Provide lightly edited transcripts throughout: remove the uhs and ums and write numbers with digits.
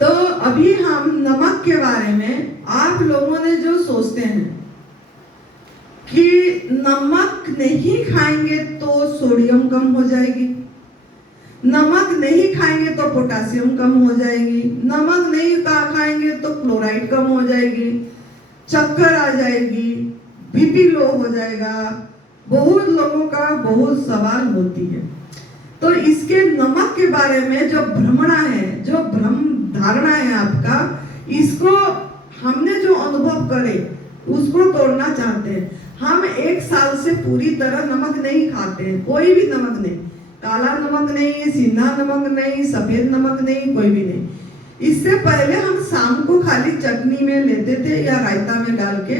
तो अभी हम नमक के बारे में आप लोगों ने जो सोचते हैं कि नमक नहीं खाएंगे तो सोडियम कम हो जाएगी, नमक नहीं खाएंगे तो पोटेशियम कम हो जाएगी, नमक नहीं खाएंगे तो क्लोराइड कम हो जाएगी, चक्कर आ जाएगी, बीपी लो हो जाएगा। बहुत लोगों का बहुत सवाल होती है। तो इसके नमक के बारे में जो भ्रमणा है, जो भ्रम धारणा है आपका, इसको हमने जो अनुभव करे उसको तोड़ना चाहते हैं। हम 1 साल से पूरी तरह नमक नहीं खाते हैं, कोई भी नमक नहीं, काला नमक नहीं, सिंधा नमक नहीं, सफेद नमक नहीं, कोई भी नहीं। इससे पहले हम शाम को खाली चटनी में लेते थे या रायता में डाल के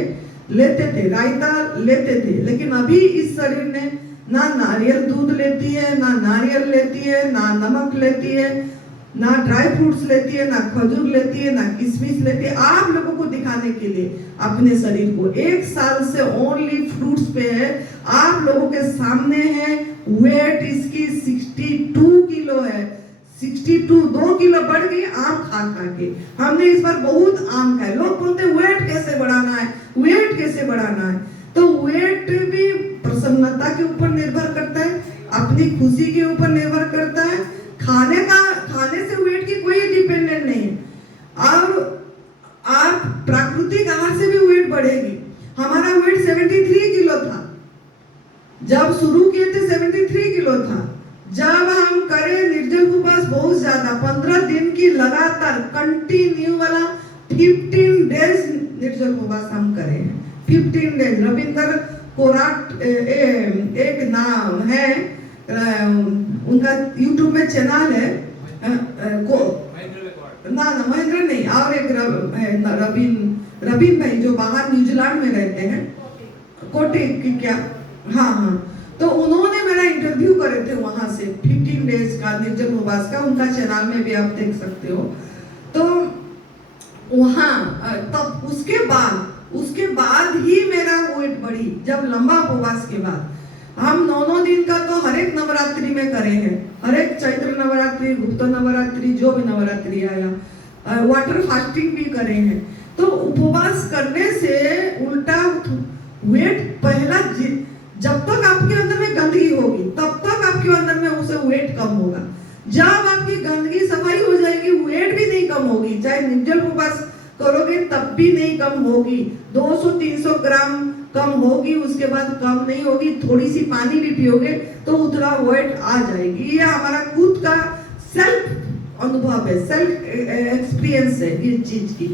लेते थे, रायता लेते थे। लेकिन अभी इस शरीर ने ना नारियल दूध लेती है, ना नारियल लेती है, ना नमक लेती है, ना ड्राई फ्रूट्स लेती है, ना खजूर लेती है, ना किशमिश लेती है। आप लोगों को दिखाने के लिए अपने शरीर को 1 साल से ओनली फ्रूट्स पे है। आप लोगों के सामने है, वेट इसकी 62 किलो है, 62, 2 किलो बढ़ गई आम खा खा के। हमने इस बार बहुत आम खाए। लोग बोलते हैं वेट कैसे बढ़ाना है, वेट कैसे बढ़ाना है। तो वेट भी प्रसन्नता के ऊपर निर्भर करता है, अपनी खुशी के ऊपर निर्भर करता है। खाने से वेट की कोई डिपेंडेंट नहीं है। और आप प्राकृतिक आहार से भी वेट बढ़ेगी। हमारा वेट 73 किलो था जब शुरू किए थे, 73 किलो था। जब हम करे निर्जल उपवास बहुत ज्यादा, 15 दिन की लगातार कंटिन्यू वाला 15 डेज निर्जल उपवास हम करे हैं। 15 डेज। रविंद्र कोराट एक नाम है, उनका यूट्यूब में चैनल है, ना महेंद्र नहीं, और एक रवीन भाई जो बाहर न्यूजीलैंड में रहते हैं, कोटे की क्या, हाँ, तो उन्होंने मेरा इंटरव्यू करे थे वहां से 15 डेज का निर्जल उपवास का। उनका चैनल में भी आप देख सकते हो। तो वहां तब उसके बाद ही मेरा वेट बढ़ी। जब लंबा उपवास के बाद हम 9 दिन का तो हर एक नवरात्रि में करे हैं, हर एक चैत्र नवरात्रि, गुप्त नवरात्रि, जो भी नवरात्रि आया, वाटर फास्टिंग भी करे हैं। तो उपवास करने से उल्टा वेट पहला, जब तक आपके अंदर में गंदगी होगी तब तक आपके अंदर में उसे वेट कम होगा। जब आपकी गंदगी सफाई हो जाएगी, वेट भी नहीं कम होगी। चाहे निर्जल उपवास करोगे तब भी नहीं कम होगी। 200-300 ग्राम कम होगी, उसके बाद कम नहीं होगी। थोड़ी सी पानी भी पियोगे तो उतना वेट आ जाएगी। ये हमारा खुद का सेल्फ अनुभव है, सेल्फ एक्सपीरियंस है इस चीज की।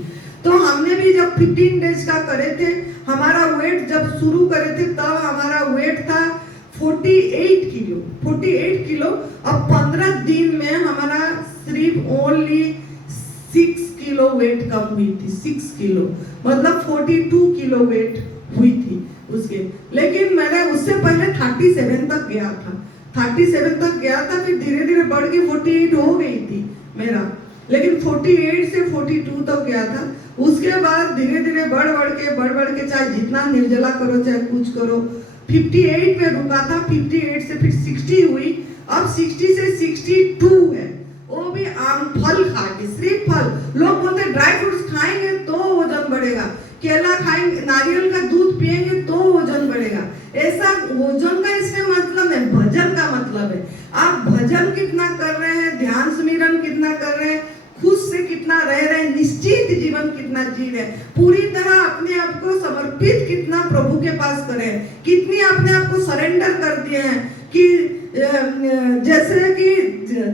तो हमने भी जब 15 डेज का करे थे, हमारा वेट जब शुरू करे थे तब हमारा वेट था 48 किलो। अब 15 दिन में हमारा सिर्फ ओनली 6 किलो वेट कम हुई थी। 6 किलो मतलब 42 किलो वेट हुई थी उसके। लेकिन मैंने उससे पहले 37 तक गया था, 37 तक गया था, फिर धीरे धीरे बढ़ के 48 हो गई थी मेरा। लेकिन 48 से 42 तक गया था। उसके बाद धीरे धीरे बढ़ के चाहे जितना निर्जला करो चाहे कुछ करो, 58 में रुका था। 58 से फिर 60 हुई, अब 60 से 62 है। वो भी आम फल खा के, सिर्फ फल। लोग बोलते हैं ड्राई फ्रूट्स खाएंगे तो वजन बढ़ेगा, केला खाएंगे, नारियल का दूध पिएंगे तो वजन बढ़ेगा। ऐसा वजन का इसमें मतलब है, भजन का मतलब है। आप भजन कितना कर रहे हैं, ध्यान सुमिरन कितना कर रहे हैं, खुद से कितना रह रहे हैं, निश्चित जीवन कितना जी रहे हैं, पूरी तरह अपने आप को समर्पित कितना प्रभु के पास करें, कितनी अपने आप को सरेंडर कर दिए हैं कि जैसे कि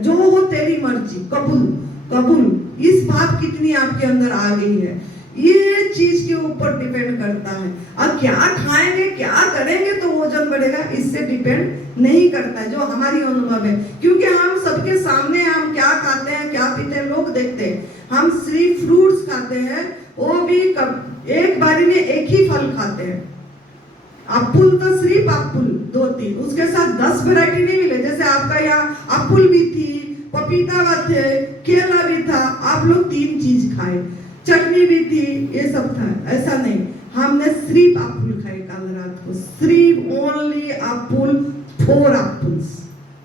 जो हो तेरी मर्जी, कबूल, इस भाव कितनी आपके अंदर आ गई है। ये चीज के ऊपर डिपेंड करता है। अब क्या खाएंगे, क्या करेंगे तो वजन बढ़ेगा, इससे डिपेंड नहीं करता है। जो हमारी अनुभव है, क्योंकि हम सबके सामने हम क्या खाते हैं, क्या पीते हैं, लोग देखते हैं। हम सिर्फ फ्रूट्स खाते हैं, वो भी एक बारी में एक ही फल खाते हैं। एप्पल तो सिर्फ एप्पल 2-3, उसके साथ 10 वैरायटी नहीं मिले। जैसे आपका यहाँ एप्पल भी थी, पपीता भी थे, केला भी था, आप लोग 3 चीज खाए, चटनी भी थी, ये सब था। ऐसा नहीं, हमने सिर्फ एप्पल खाए कल रात को, सिर्फ ओनली एप्पल, 4 एप्पल्स,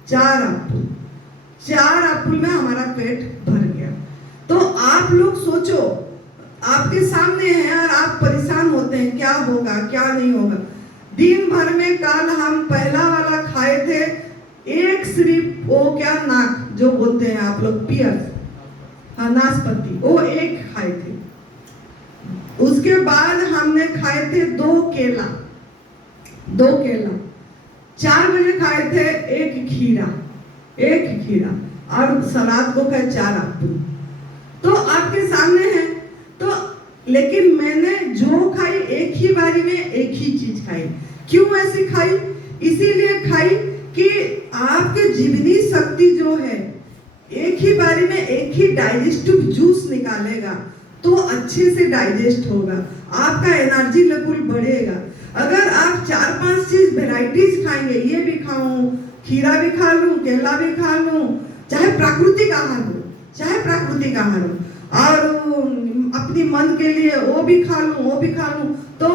4 एप्पल में हमारा पेट भर गया। तो आप आप लोग सोचो, आपके सामने है और आप परेशान होते हैं क्या होगा क्या नहीं होगा। दिन भर में कल हम पहला वाला खाए थे, एक सिर्फ वो क्या नाक जो बोलते हैं आप लोग पियर, हाँ नाशपाती, वो एक खाए थे। उसके बाद हमने खाए थे दो केला, 4 बजे खाए थे एक खीरा और सलाद को खाए 4 एप्पल। तो आपके सामने है। तो लेकिन मैंने जो खाई एक ही बारी में एक ही चीज खाई। क्यों ऐसी खाई? इसीलिए खाई कि आपके जीवनी शक्ति जो है एक ही बारी में एक ही डाइजेस्टिव जूस निकालेगा तो अच्छे से डाइजेस्ट होगा, आपका एनर्जी लेवल बढ़ेगा। अगर आप 4-5 चीज वेराइटीज खाएंगे, ये भी खाऊं, खीरा भी खा लूं, केला भी खा लूं, चाहे प्राकृतिक आहार हो और अपनी मन के लिए वो भी खा लूं, तो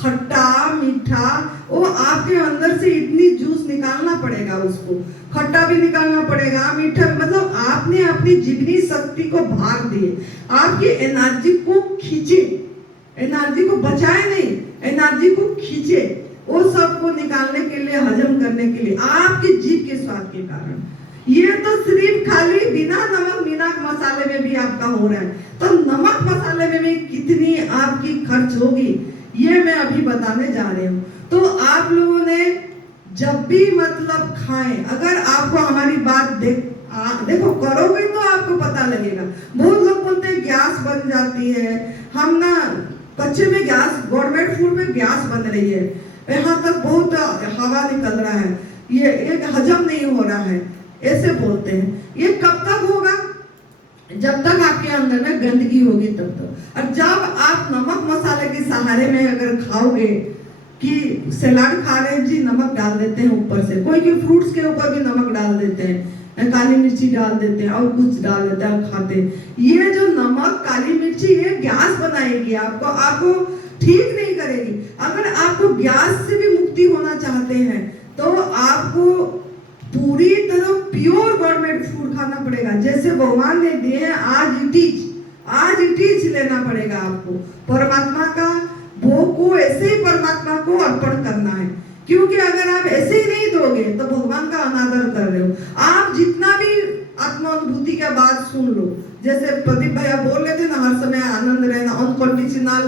खट्टा मीठा वो आपके अंदर से इतनी जूस निकालना पड़ेगा, उसको खट्टा भी निकालना पड़ेगा, मीठा, मतलब आपने अपनी जीवनी शक्ति को भार दिए, आपकी एनर्जी को खींचे, एनर्जी को बचाए नहीं, एनर्जी को खींचे, वो सब को निकालने के लिए, हजम करने के लिए, आपकी जीभ के स्वाद के कारण। ये तो सिर्फ खाली बिना नमक बिना मसाले में भी आपका हो रहा है, तो नमक मसाले में भी कितनी आपकी खर्च होगी ये मैं अभी बताने जा रही हूँ। तो आप लोगों ने जब भी मतलब खाएं, अगर आपको हमारी बात देखो करोगे तो आपको पता लगेगा। बहुत लोग बोलते हैं गैस बन जाती है, हम ना कच्चे में गैस, गवर्नमेंट फूड में गैस बन रही है, यहाँ तक बहुत हवा निकल रहा है, ये एक हजम नहीं हो रहा है, ऐसे बोलते हैं। ये कब तक होगा? जब तक आपके अंदर में गंदगी होगी तब तक। और जब आप नमक मसाले के सहारे में अगर खाओगे कि सलाद खा रहे हैं जी, नमक डाल देते हैं ऊपर से, कोई फ्रूट्स के ऊपर भी नमक डाल देते हैं, काली मिर्ची डाल देते हैं और कुछ डाल देते हैं और खाते हैं। ये जो नमक काली मिर्ची ये गैस बनाएगी, आपको ठीक नहीं करेगी। अगर आपको गैस से भी मुक्ति होना चाहते हैं तो आपको पूरी तरह प्योर गवर्नमेंट फूड खाना पड़ेगा, जैसे भगवान ने दिए हैं, आज इट इज लेना पड़ेगा आपको। परमात्मा का भोग को ऐसे ही परमात्मा को अर्पण करना है, क्योंकि अगर आप ऐसे ही नहीं दोगे तो भगवान का अनादर कर रहे हो। आप जितना भी आत्मानुभूति का बात सुन लो, जैसे प्रदीप भैया बोल रहे थे ना, हर समय आनंद रहना, अनकंडीशनल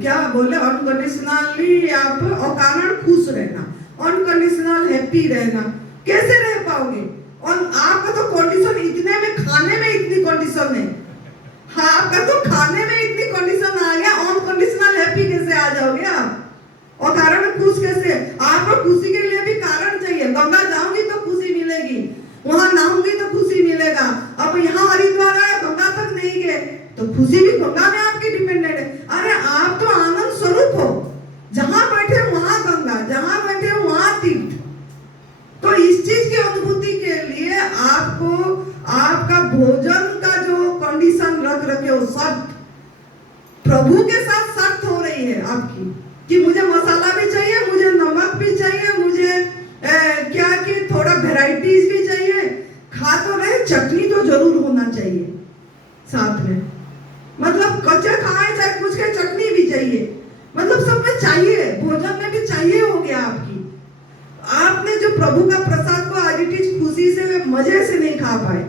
क्या बोले, अनकंडीशनली आप अकारण खुश रहना, अनकंडीशनल हैप्पी रहना, कैसे रह पाओगे? और आपका तो कंडीशन इतने में, खाने में इतनी कंडीशन है, हाँ आपका तो खाने में इतनी कंडीशन आ गया, अनकंडीशनल हैप्पी कैसे आ जाओगे आप? और कारण खुश कैसे? आपको खुशी के लिए भी कारण चाहिए। गंगा जाऊंगी तो खुशी मिलेगी, वहां नहाऊंगी तो खुशी मिलेगा। अब यहाँ हरिद्वार आए, गंगा तक नहीं गए तो खुशी भी गंगा में आपकी डिपेंडेंट है। अरे आप तो आनंद स्वरूप हो, जहां बैठे वहां गंगा, जहां बैठे वहां तीर्थ। तो इस चीज की अनुभूति के लिए आपको आपका भोजन का जो कंडीशन रख रखे हो, शर्त प्रभु के साथ शर्त हो रही है आपकी कि मुझे मसाला भी चाहिए, मुझे नमक भी चाहिए, मुझे क्या कि थोड़ा वेराइटीज भी चाहिए, खा तो रहे, चटनी तो जरूर होना चाहिए साथ में, मतलब कच्चे खाए चाहे कुछ के चटनी भी चाहिए, मतलब सब में चाहिए, भोजन में भी चाहिए हो गया आपकी। आपने जो प्रभु का प्रसाद को आज खुशी से मजे से नहीं खा पाए,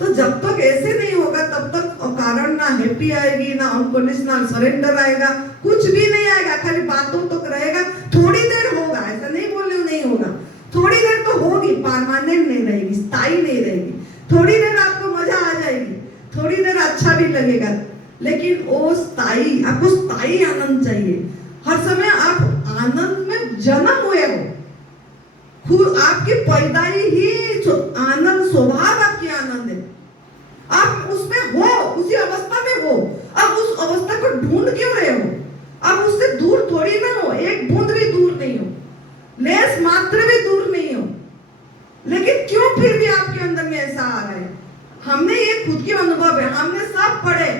तो जब तक ऐसे नहीं होगा तब तक कारण ना हैप्पी आएगी, ना अनकंडीशनल सरेंडर आएगा, कुछ भी नहीं आएगा, खाली बातों तक रहेगा। थोड़ी देर होगा, ऐसा नहीं बोल रही हूं नहीं होगा, थोड़ी देर तो होगी, परमानेंट नहीं रहेगी, स्थायी नहीं रहेगी। थोड़ी देर आपको मजा आ जाएगी, थोड़ी देर अच्छा भी लगेगा, लेकिन वो स्थायी, आपको स्थायी आनंद चाहिए। हर समय आप आनंद में जन्म हुए हो, खुद आपकी पैदाई ही आनंद, स्वभाव आपकी आनंद है, आप उसमें हो, उसी अवस्था में हो। अब उस अवस्था को ढूंढ क्यों रहे हो? अब उससे दूर थोड़ी ना हो, एक बूंद भी दूर नहीं हो, लेस मात्र भी दूर नहीं हो, लेकिन क्यों फिर भी आपके अंदर में ऐसा आ रहा है? हमने ये खुद के अनुभव है, हमने सब पढ़े,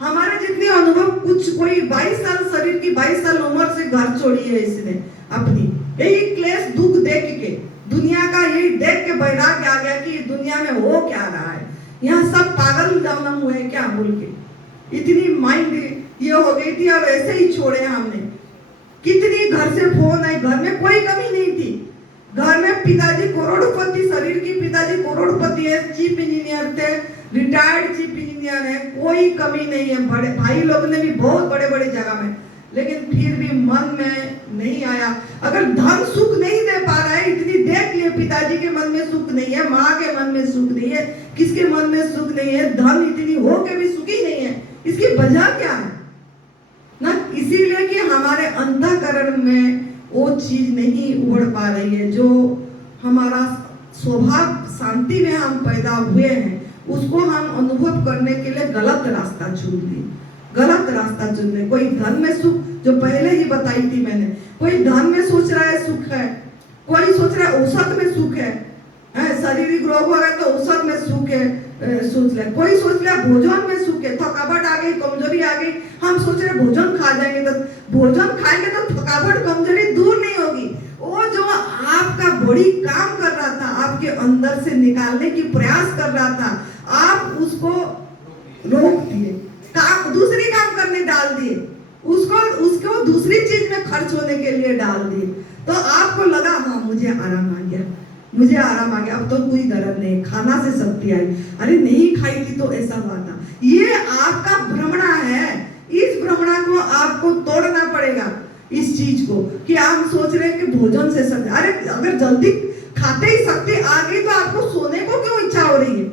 हमारे जितने अनुभव, कुछ कोई 22 साल शरीर की 22 साल उम्र से घर छोड़ी है इसने अपनी, यही क्लेश दुख देख के, दुनिया का यही देख के वैराग्य आ गया कि दुनिया में हो क्या रहा है, यहाँ सब पागल जन्म हुए क्या बोल के, इतनी माइंड ये हो गई थी और ऐसे ही छोड़े हमने। कितनी घर से फोन आई, घर में कोई कमी नहीं थी, घर में पिताजी करोड़पति, शरीर की पिताजी करोड़पति है, चीफ इंजीनियर थे, रिटायर्ड चीफ इंजीनियर है, कोई कमी नहीं है। बड़े भाई लोग ने भी बहुत बड़े बड़े जगह में, लेकिन फिर भी मन में नहीं आया। अगर धन सुख नहीं दे पा रहा है, इतनी देख लिए पिताजी के मन में सुख नहीं है, माँ के मन में सुख नहीं है, किसके मन में सुख नहीं है, धन इतनी हो के भी सुखी नहीं है, इसकी वजह क्या है ना? इसीलिए कि हमारे अंतःकरण में वो चीज नहीं उभर पा रही है जो हमारा स्वभाव शांति में हम पैदा हुए हैं, उसको हम अनुभव करने के लिए गलत रास्ता चुन लिए, गलत रास्ता चुन लिए। कोई धन में सुख, जो पहले ही बताई थी मैंने, कोई धन में सोच रहा है सुख है, कोई सोच रहा है औसत में सुख है, शारीरिक रोग हो गया तो औसत में सुख है, सोच ले। कोई सोच ले भोजन में सुख है, थकावट आ गई, कमजोरी आ गई, हम सोच रहे भोजन खा जाएंगे, तो भोजन खाएंगे तो थकावट कमजोरी दूर नहीं होगी। वो जो आपका बॉडी काम कर रहा था, आपके अंदर से निकालने की प्रयास कर रहा था, आप उसको रोक दिए, काम दूसरी काम करने डाल दिए, उसको दूसरी चीज में खर्च होने के लिए डाल दिए। तो आपको लगा हाँ मुझे आराम आ गया, मुझे आराम आ गया, अब तो कोई दर्द नहीं, खाना से शक्ति आई, अरे नहीं खाई थी तो ऐसा हुआ था। ये आपका भ्रमणा है, इस भ्रमणा को आपको तोड़ना पड़ेगा, इस चीज को कि आप सोच रहे हैं कि भोजन से शक्ति, अरे अगर जल्दी खाते ही शक्ति आ गई तो आपको सोने को क्यों इच्छा हो रही है?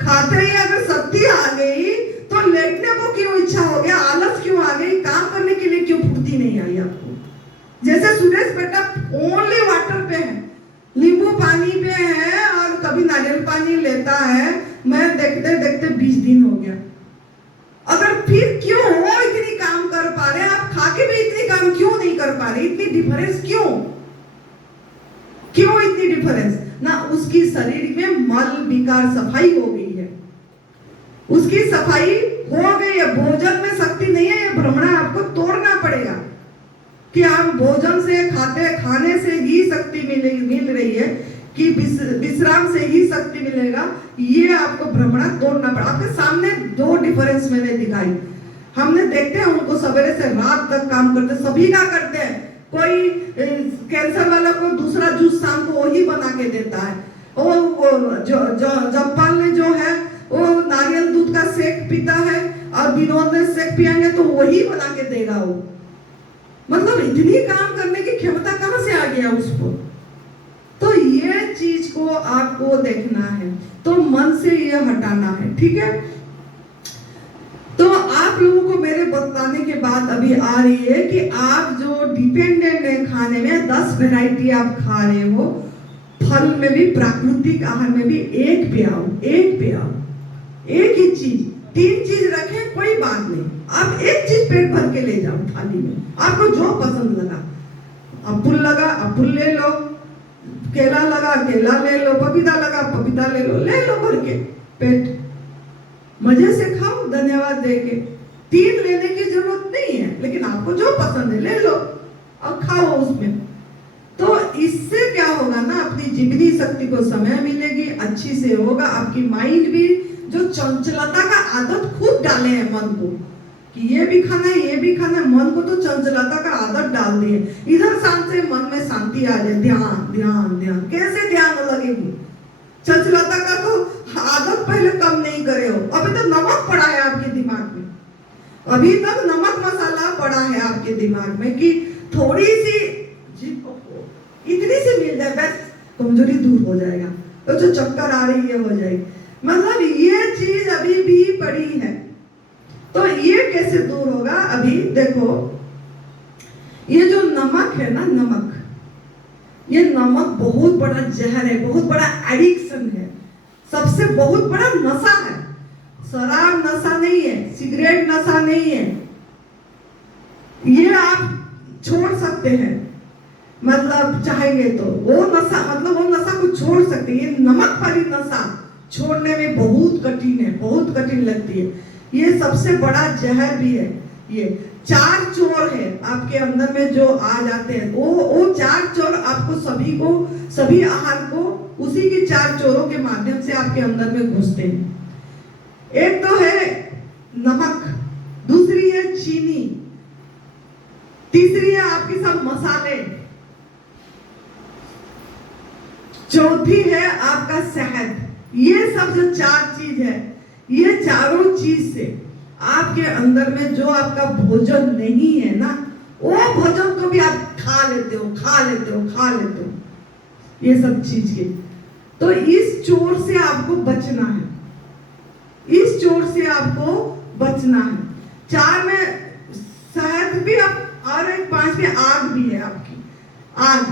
खाते ही अगर शक्ति आ गई तो लेटने को क्यों इच्छा हो गया, आलस क्यों आ गई, काम करने के लिए क्यों फुर्ती नहीं आई आपको? जैसे सुरेश बेटा ओनली वाटर पे है, नींबू पानी पे है और कभी नारियल पानी लेता है, मैं देखते देखते 20 दिन हो गया। अगर फिर क्यों वो इतनी काम कर पा रहे, आप खा के भी इतनी काम क्यों नहीं कर पा रहे? इतनी डिफरेंस क्यों इतनी डिफरेंस ना? उसकी शरीर में मल विकार सफाई हो गई है, उसकी सफाई हो गई है, भोजन में शक्ति नहीं है। ये भ्रमणा आपको तोड़ना पड़ेगा कि आप भोजन से खाने से ही शक्ति मिल रही है कि विश्राम से ही शक्ति मिलेगा, ये आपको भ्रमणा तोड़ना पड़ा। आपके सामने 2 डिफरेंस मैंने दिखाई, हमने देखते हैं उनको सवेरे से रात तक काम करते, सभी का करते हैं। कोई कैंसर वाला को दूसरा जूस शाम को वही बना के देता है, और जपपाल ने जो है वो नारियल दूध का शेक पीता है, और विनोद ने शेक पियेंगे तो वही बना के देगा वो। मतलब इतनी काम करने की क्षमता कहां से आ गया उसको? तो ये चीज को आपको देखना है, तो मन से ये हटाना है, ठीक है? तो आप लोगों को मेरे बताने के बाद अभी आ रही है कि आप जो डिपेंडेंट है खाने में, 10 वैरायटी आप खा रहे हो, फल में भी प्राकृतिक आहार में भी एक पे आओ, एक ही चीज, 3 चीज रखे कोई बात नहीं, आप एक चीज पेट भर के ले जाओ थाली में, आपको जो पसंद लगा, अप्पल लगा अप्पल ले लो, केला लगा केला ले लो, पपीता लगा पपीता ले लो भर के पेट, मजे से खाओ धन्यवाद देके। 3 लेने की जरूरत नहीं है, लेकिन आपको जो पसंद है ले लो और खाओ उसमें। तो इससे क्या होगा ना, अपनी जीवनी शक्ति को समय मिलेगी, अच्छी से होगा, आपकी माइंड भी जो चंचलता का आदत खुद डाले हैं मन को कि ये भी खाना है ये भी खाना है, मन को तो चंचलता का आदत डाल दिए, इधर शांत से मन में शांति आ जाए, ध्यान ध्यान ध्यान, कैसे ध्यान लगेगी? चंचलता का तो आदत पहले कम नहीं करे हो, अभी तो नमक पड़ा है आपके दिमाग में, अभी तक नमक मसाला पड़ा है आपके दिमाग में कि थोड़ी सी इतनी सी मिल जाए बस कमजोरी दूर हो जाएगा, तो जो चक्कर आ रही है हो जाएगी। मतलब ये चीज अभी भी पड़ी है, तो ये कैसे दूर होगा? अभी देखो, ये जो नमक है ना, नमक, ये नमक बहुत बड़ा जहर है, बहुत बड़ा एडिक्शन है, सबसे बहुत बड़ा नशा है। शराब नशा नहीं है, सिगरेट नशा नहीं है, ये आप छोड़ सकते हैं, मतलब चाहेंगे तो वो नशा, मतलब वो नशा को छोड़ सकते हैं। ये नमक वाली नशा छोड़ने में बहुत कठिन है, बहुत कठिन लगती है, ये सबसे बड़ा जहर भी है। ये 4 चोर है आपके अंदर में जो आ जाते हैं, वो 4 चोर आपको सभी आहार को उसी के 4 चोरों के माध्यम से आपके अंदर में घुसते हैं। एक तो है नमक, दूसरी है चीनी, तीसरी है आपकी सब मसाले, चौथी है आपका शहद। ये सब जो 4 चीज है, ये चारों चीज से आपके अंदर में जो आपका भोजन नहीं है ना, वो भोजन को भी आप खा लेते हो, खा लेते हो, खा लेते हो, ये सब चीज के। तो इस चोर से आपको बचना है, इस चोर से आपको बचना है। 4 में शहद भी आप, और एक 5 में आग भी है आपकी। आग,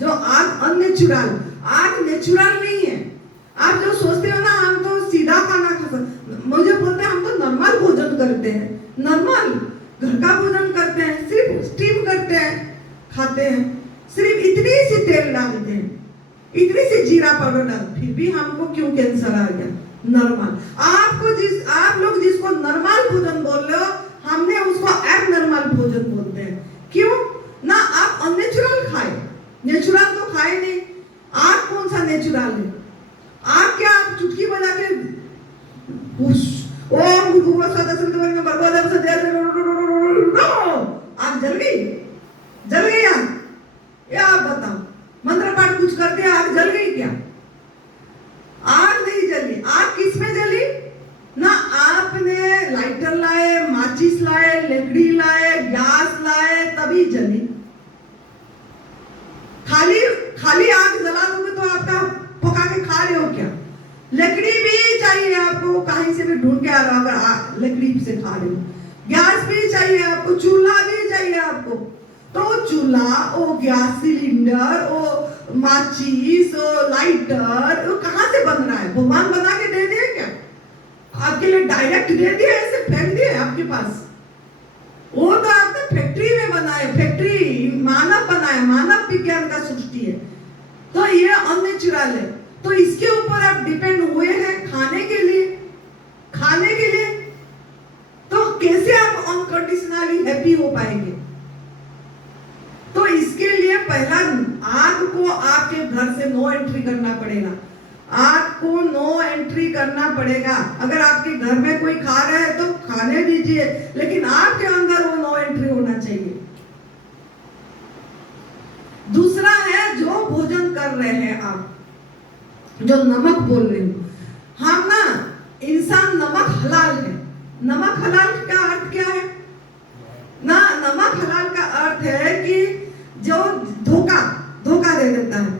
जो आग अननेचुरल, आग नेचुरल नहीं है। आप जो सोचते हो ना हम तो सीधा खाना खा, मुझे बोलते हैं हम तो नॉर्मल भोजन करते हैं, नॉर्मल घर का भोजन करते हैं, सिर्फ स्टीम करते हैं, खाते हैं, सिर्फ इतनी सी तेल डालते हैं, इतनी सी जीरा पाउडर डाल, फिर भी हमको क्यों कैंसर आ गया? नॉर्मल। आप लोग जिसको नॉर्मल भोजन बोल रहे हो, हमने उसको एबनॉर्मल भोजन बोलते हैं। क्यों ना? आप अननेचुरल खाए, नेचुरल तो खाए नहीं। आग कौन सा नेचुरल है? आग क्या आप चुटकी बजा के आग जल गई, जल गई आग? या आप बताओ, मंत्र पाठ कुछ करते आग जल गई क्या? आग नहीं जली। आग किस में जली ना? आपने लाइटर लाए, माचिस लाए, लकड़ी लाए, गैस लाए, तभी जली। खाली आग जला दोगे तो आपका पका के खा रहे हो क्या? लकड़ी भी चाहिए आपको, कहीं से भी ढूंढ के आ रहा, अगर लकड़ी से खा रहे हो। गैस भी चाहिए आपको, चूल्हा भी चाहिए आपको। तो चूल्हा, वो गैस सिलेंडर, वो माचिस, वो लाइटर, वो कहाँ से बन रहा है? भगवान बना के दे दिए क्या? आपके लिए डायरेक्ट दे दिए, ऐसे फेंक दिए आपके पास? वो तो आपने फैक्ट्री में बनाए, फैक्ट्री मानव बनाया, मानव विज्ञान का सृष्टि है। तो ये अननेचुरल है। तो इसके ऊपर आप डिपेंड हुए हैं खाने के लिए, खाने के लिए। तो कैसे आप अनकंडीशनली हैप्पी हो पाएंगे? तो इसके लिए पहला आग को आपके घर से नो एंट्री करना पड़ेगा। आग को नो एंट्री करना पड़ेगा। अगर आपके घर में कोई खा रहा है तो खाने दीजिए, लेकिन आपके अंदर वो नो एंट्री होना चाहिए। दूसरा है जो भोजन कर रहे हैं आप, जो नमक बोल रहे हो, हम ना इंसान नमक हलाल है। नमक हलाल का अर्थ क्या है ना? नमक हलाल का अर्थ है कि जो धोखा दे देता है,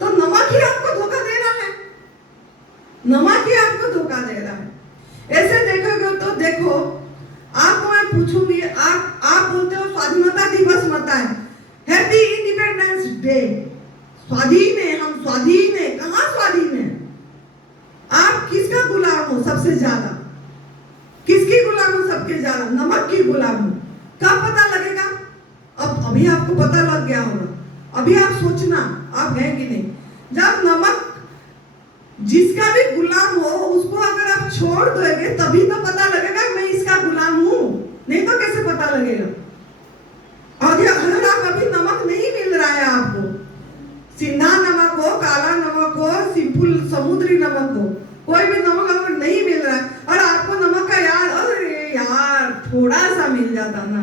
तो नमक ही आपको धोखा दे रहा है, नमक ही आपको धोखा दे रहा है। ऐसे देखोगे तो देखो, आपको मैं पूछूंगी, आप बोलते हो स्वाधीनता दिवस मनाता है, हैप्पी इंडिपेंडेंस डे। स्वाधीन है, हम स्वाधीन है। कहाँ स्वाधीन है? आप किसका गुलाम हो सबसे ज्यादा? किसकी गुलाम हो सबसे ज्यादा? नमक की गुलाम हो। कब पता लगेगा? अब अभी आपको पता लग गया होगा। अभी आप सोचना, आप हैं कि नहीं? जब नमक जिसका भी गुलाम हो, उसको अगर आप छोड़ दोगे तभी तो पता लगेगा मैं इसका गुलाम हूं, नहीं तो कैसे पता लगेगा? अगर आप अभी नमक नहीं मिल रहा है आपको, सिंधा नमक हो, काला नमक हो, सिंपल समुद्री नमक हो, कोई भी नमक अगर नहीं मिल रहा है और आपको नमक का याद, अरे यार थोड़ा सा मिल जाता ना,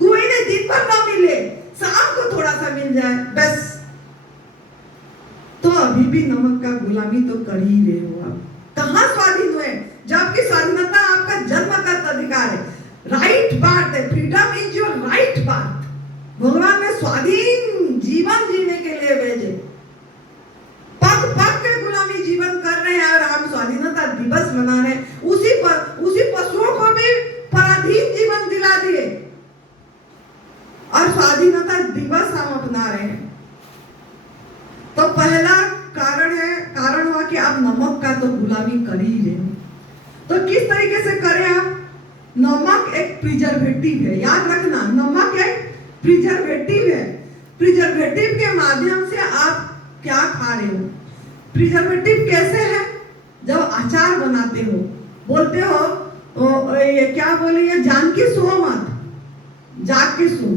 कोई नहीं, दिन भर ना मिले, शाम को थोड़ा सा मिल जाए बस, तो अभी भी नमक का गुलामी तो कर ही रहे हो आप। कहाँ स्वाधीन हुए? जबकि स्वाधीनता आपका जन्मगत अधिकार है, राइट बात है। फ्रीडम इज योर राइट बात। भगवान ने स्वाधीन जीवन जीने के लिए भेजे। पग पग के गुलामी जीवन कर रहे हैं और हम स्वाधीनता दिवस मना रहे हैं। उसी पशुओं को भी पराधीन जीवन दिला दिए और स्वाधीनता दिवस हम अपना रहे हैं। तो पहला कारण हुआ कि आप नमक का तो गुलामी कर ही रहे हो। तो किस तरीके से करें आप? नमक एक प्रिजर्वेटिव है, याद रखना, नमक एक प्रिजर्वेटिव है। प्रिजर्वेटिव के माध्यम से आप क्या खा रहे हो? प्रिजर्वेटिव कैसे है? जब अचार बनाते हो, बोलते हो ये क्या बोलिए, जान के सो मत, जाग के सो।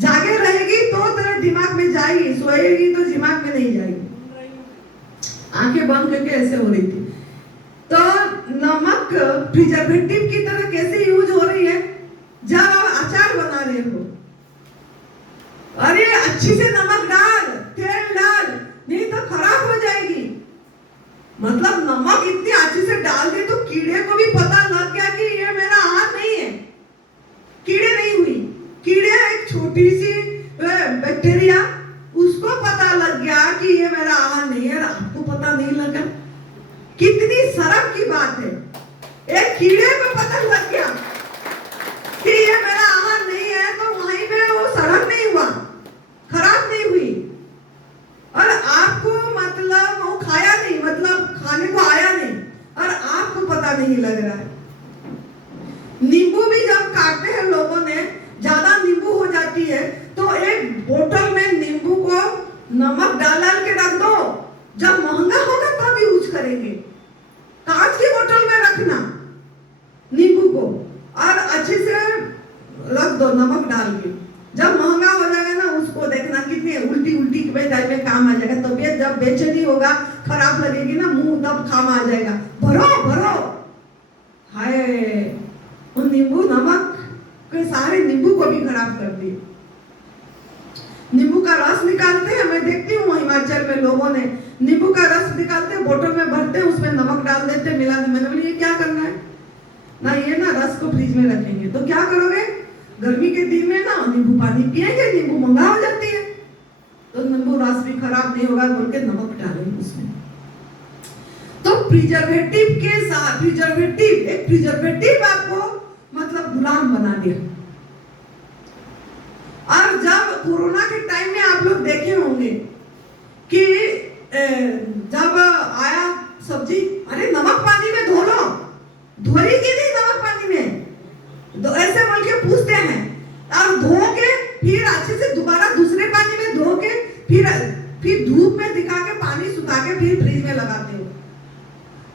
जागे रहेगी तो तेरे दिमाग में जाएगी, सोएगी तो दिमाग में नहीं जाएगी। आंखें बंद करके ऐसे हो रही थी। तो नमक प्रिजर्वेटिव की तरह कैसे यूज हो रही है? जब आप अचार बना रहे हो, अरे अच्छी से नमक डाल, तेल डाल, नहीं तो खराब हो जाएगी। मतलब नमक इतनी अच्छी से डाल दे तो कीड़े को भी पता लग गया कि ये मेरा आहार नहीं है। कीड़े नहीं हुई, कीड़े एक छोटी सी बैक्टीरिया, उसको पता लग गया कि ये मेरा आहार नहीं है, और आपको पता नहीं लगा। कितनी शर्म की बात है। एक कीड़े को पता लग गया कि ये मेरा आहार नहीं है, तो वहीं पे वो सड़न नहीं हुआ, खराब नहीं हुई, और आपको मतलब वो खाया नहीं, मतलब खाने को आया नहीं, और आपको पता नहीं लग रहा है। नींबू भी जब काटते हैं लोगों ने, ज्यादा नींबू हो जाती है तो एक बोतल में नींबू को नमक डाल के रख दो, जब महंगा होगा तब यूज करेंगे। कांच की बोतल में रखना नींबू को, और अच्छे से रख दो नमक डाल के। जब महंगा हो जाएगा ना, उसको देखना कितनी उल्टी उल्टी टाइप में काम आ जाएगा। तबीयत जब बेचैनी होगा, खराब लगेगी ना मुंह, तब काम आ जाएगा। भरो भरो, हाय वो नींबू नमक के सारे नींबू को भी खराब कर दिए। नींबू का रस निकालते हैं, मैं देखती हूँ हिमाचल में लोगों ने नींबू का रस निकालते हैं, बोतल में भरते हैं, उसमें नमक डाल देते हैं, मिला। मैंने बोली ये क्या करना है ना, ये ना रस को फ्रिज में रखेंगे तो क्या करोगे? गर्मी के दिन में ना नींबू पानी पिएंगे, नींबू महंगा हो जाती है, तो नींबू रस भी खराब नहीं होगा बोल के नमक डालेंगे उसमें। तो प्रिजर्वेटिव के साथ प्रिजर्वेटिव आपको मतलब गुलाम बना दिया। और जब कोरोना के टाइम में आप लोग देखे होंगे कि जब आया सब्जी, अरे नमक पानी में धो लो, धोई की नहीं नमक पानी में, तो ऐसे बोल के पूछते हैं, और धो के फिर अच्छे से दोबारा दूसरे पानी में धो के फिर धूप में दिखा के पानी सुखा के फिर फ्रिज में लगाते हो।